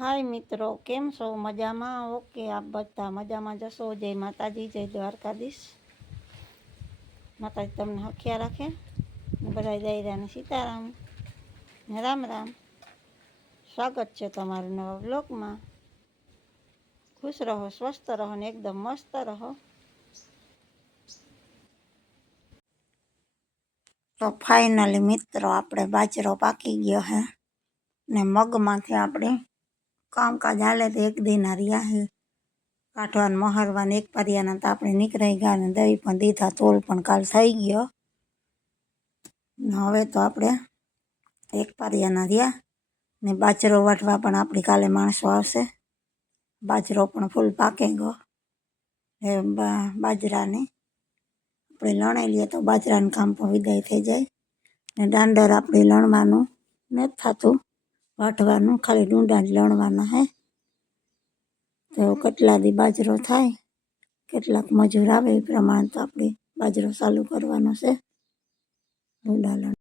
હાય મિત્રો, કેમ છો? મજામાં ઓકે આપ બધા? મજામાં જશો જય માતાજી, જય દ્વારકાધીશ. માતાજી તમને હખ્યા રાખે? બધા જયરાને સીતારામ. રામ રામ. સ્વાગત છે તમારું નવા બ્લોગમાં ખુશ રહો, સ્વસ્થ રહો ને એકદમ મસ્ત રહો. તો ફાઇનલી મિત્રો, આપણે બાજરો પાકી ગયો હે ને મગમાંથી આપણે કામકાજ હાલે તો એક દિન રહ્યા હે. કાઢવાને, મહરવાને, એક પર્યાના તો આપણે નીકળાઈ ગયા ને દહીં પણ દીધા, તોલ પણ કાલ થઈ ગયો. હવે તો આપણે એક પારિયાના રહ્યા ને બાજરો વાટવા પણ આપણી કાલે માણસો આવશે. બાજરો પણ ફૂલ પાકે ગયો. એ બાજરાને આપણે લણાઈ લઈએ તો બાજરાનું કામ પણ વિદાય થઈ જાય. ને દાંડર આપણે લણવાનું નથી થતું. વાટવાનું, ખાલી ડુંડા લણવાના હે. તો કેટલા દી બાજરો થાય? કેટલાક મજૂર આવે એ પ્રમાણે તો આપણે બાજરો ચાલુ કરવાનો છે. ડુંડા લણ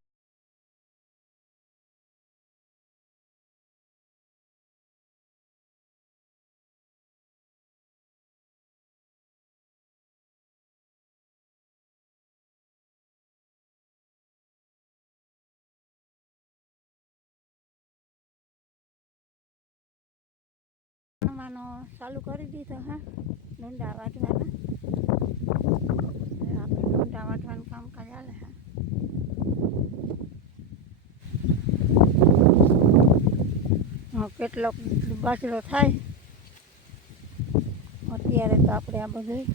લણવાનો ચાલુ કરી દીધો, હા? ડુંડા વાટવાના આપણે ડુંડા વાટવાનું કામકાજ હાલે, હા? કેટલોક બાજરો થાય. અત્યારે તો આપણે આ બધું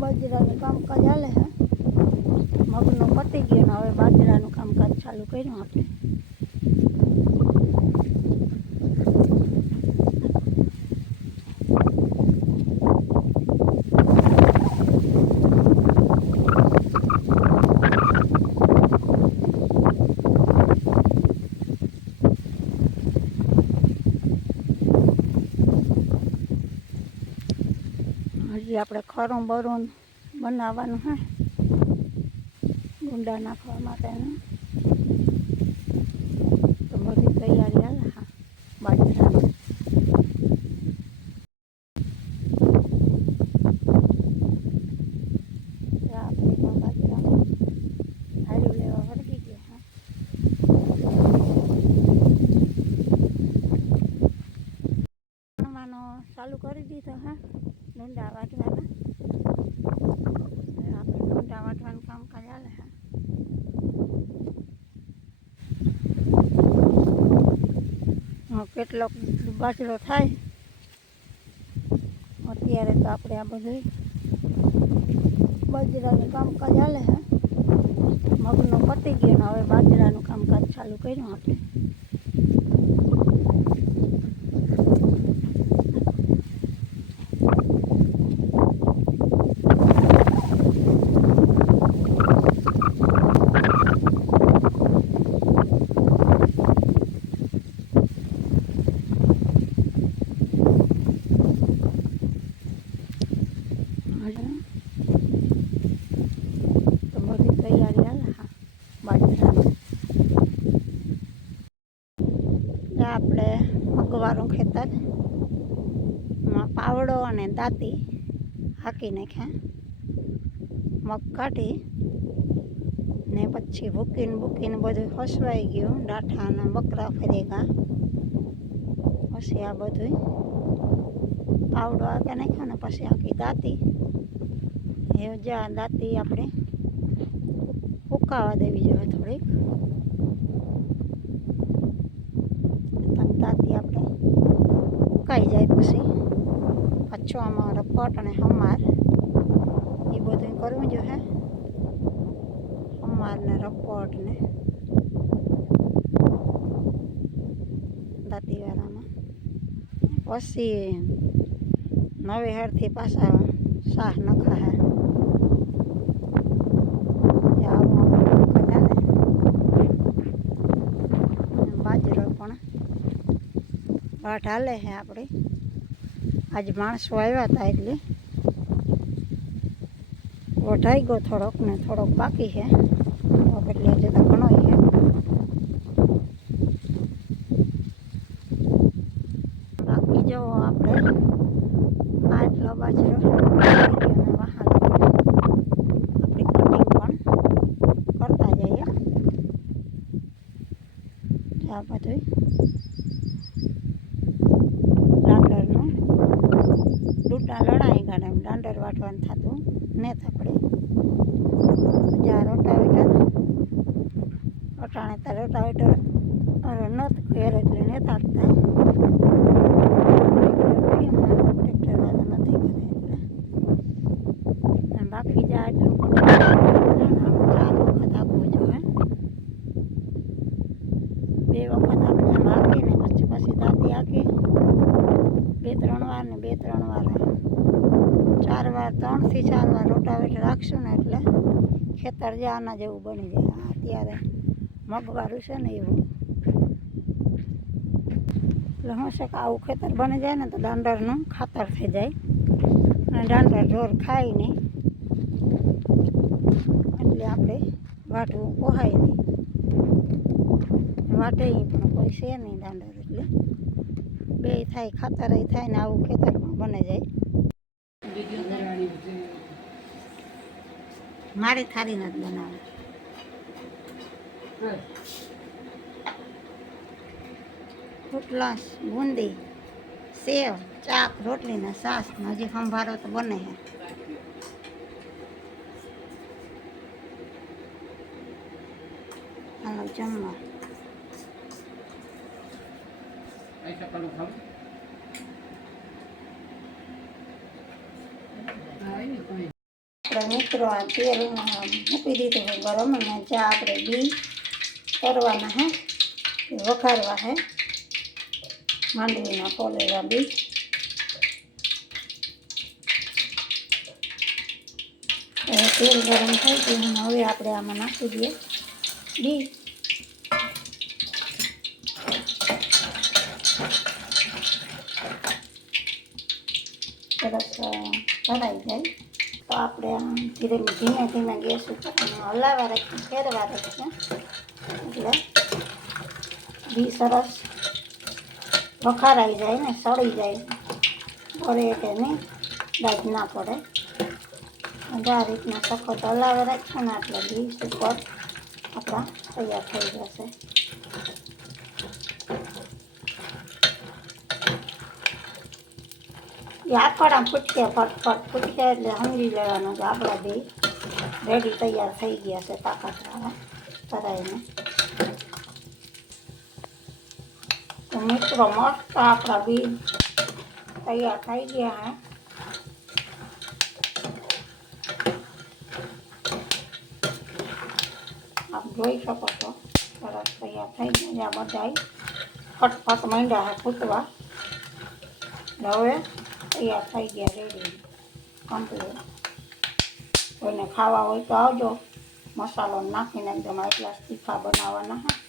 બાજરાનું કામકાજ હાલે, હે? મગનું પતી ગયું ને હવે બાજરાનું કામકાજ ચાલુ કર્યું આપણે હજી આપણે ખરું બરું બનાવવાનું હે. ગુંડા નાખવા માટેનું તો બધી તૈયારી હાલે હા બાજરાની તો આપણે પણ બાજરાનું હાર્યું લેવા વળગી ગયા હા ભણવાનો ચાલુ કરી દીધો હા ડુંડા વાટવાના હવે આપણે ડુંડા વાટવાનું કામકાજ હાલે હા હા, કેટલોક બાજરો થાય. અત્યારે તો આપણે આ બધું બાજરાનું કામકાજ હાલે હે. મગનું પતી ગયું હવે બાજરાનું કામકાજ ચાલુ કર્યું આપણે હજી તો બધી તૈયારી હાલે હા બાજરાની આ આપણે મગવારું ખેતર. માં પાવડો અને દાંતી હાકી નાખ્યા. મગ કાઢી ને પછી ભૂકીને ભૂકીને બધું હસવાઈ ગયું. ડાઠા અને બકરા ફરી ગયા. પછી આ બધું પાવડો આગળ નાખ્યો ને પછી આખી દાંતી. એ જ્યાં દાંતી આપણે ફૂંકાવા દેવી જોઈએ થોડીક તમ દાંતી આપણે ફૂંકાઈ જાય પછી. પાછો આમાં રપટ અને હમાર. એ બધું કરવું જોઈએ હમાર ને રપટ ને દાંતીવાળામાં પછી નવે હરથી પાછા શાહ નખા હે જે આવું આવું કામકાજ હાલે. અને બાજરો પણ વાટ હાલે છે આપણે આજ માણસો આવ્યા હતા એટલે. વઢાઈ ગયો થોડોક ને થોડોક બાકી છે થોડોક એટલે હજી તો ઘણો છે જો આપણે આટલો બાજરો અને વહાલ આપણી કટિંગ પણ કરતા જઈએ. આ બધું દાંડરનું ડૂટા લડાઈ ગાડે એમ, દાંડર વાટવાનું થતું ને થપડે. જ્યાં રોટાવેટર અટાણે ત્યાં રોટાવેટર નહોતું ઘેર એટલે ને તારતા ટ્રેક્ટર વાળા નથી કરે એટલે અને બાકી જાય એટલું ચાર વખત આપવું જોઈએ બે વખત આપણે આમ આપીને પછી પછી દાંતી હાકી બે ત્રણ વાર ને બે ત્રણ વાર ચાર વાર ત્રણથી ચાર વાર રોટાવેટર રાખશું ને એટલે ખેતર જે આના જેવું બની જાય. અત્યારે મગવાળું છે ને એવું. એટલે શું છે કે આવું ખેતર બની જાય ને તો દાંડરનું ખાતર થઈ જાય. અને દાંડર ઢોર ખાય નહીં. એટલે આપણે વાટવું પોહાય નહીં. વાટે પણ કોઈ છે નહીં દાંડર એટલે. બે થાય, ખાતર થાય ને આવું ખેતર પણ બને જાય. મારી થારી નથી બનાવે રોટલા બુંદી સેવ ચાક રોટલી ને સાસ. હજી સંભારો તો બને છે હાલો જમવા. મિત્રો આ તેલ મૂકી દીધું હોય, ગરમ અને ચા આપણે બી કરવાના હે વઘારવા હે, માંડવીના ફોલેલા બી. તેલ ગરમ થઈ ગયું હવે આપણે આમાં નાખી દઈએ બી. સરસ ભરાઈ જાય. તો આપણે આમ ધીરે ધીમે ધીમે ગેસ ઉપર હલાવવા રાખીએ, ફેરવા રાખીએ. એટલે ઘી સરસ વખારાઈ જાય ને, સળી જાય. પડે કે નહીં, દાજ ના પડે. આ રીતના સખત હલાવે રાખીએ ને, એટલે ઘી ઉપર આપણા તૈયાર થઈ જશે. એ આપણા ફૂટકે ફટફટ ફૂટકે એટલે સમજી લેવાનું કે આપણા બે. રેડી તૈયાર થઈ ગયા છે તાકાતવાળા કરાઈને તો મિત્રો, મસ્ત આપણા બી તૈયાર થઈ ગયા હે. આપ જોઈ શકો છો, સરસ તૈયાર થઈ ગયા છે આ બધા ફટફટ માંડ્યા હે ફૂટવા. એટલે હવે તૈયાર થઈ ગયા રેડી કમ્પ્લીટ કોઈને ખાવા હોય તો આવજો. મસાલો નાખીને એકદમ એટલા તીખા બનાવવાના. હે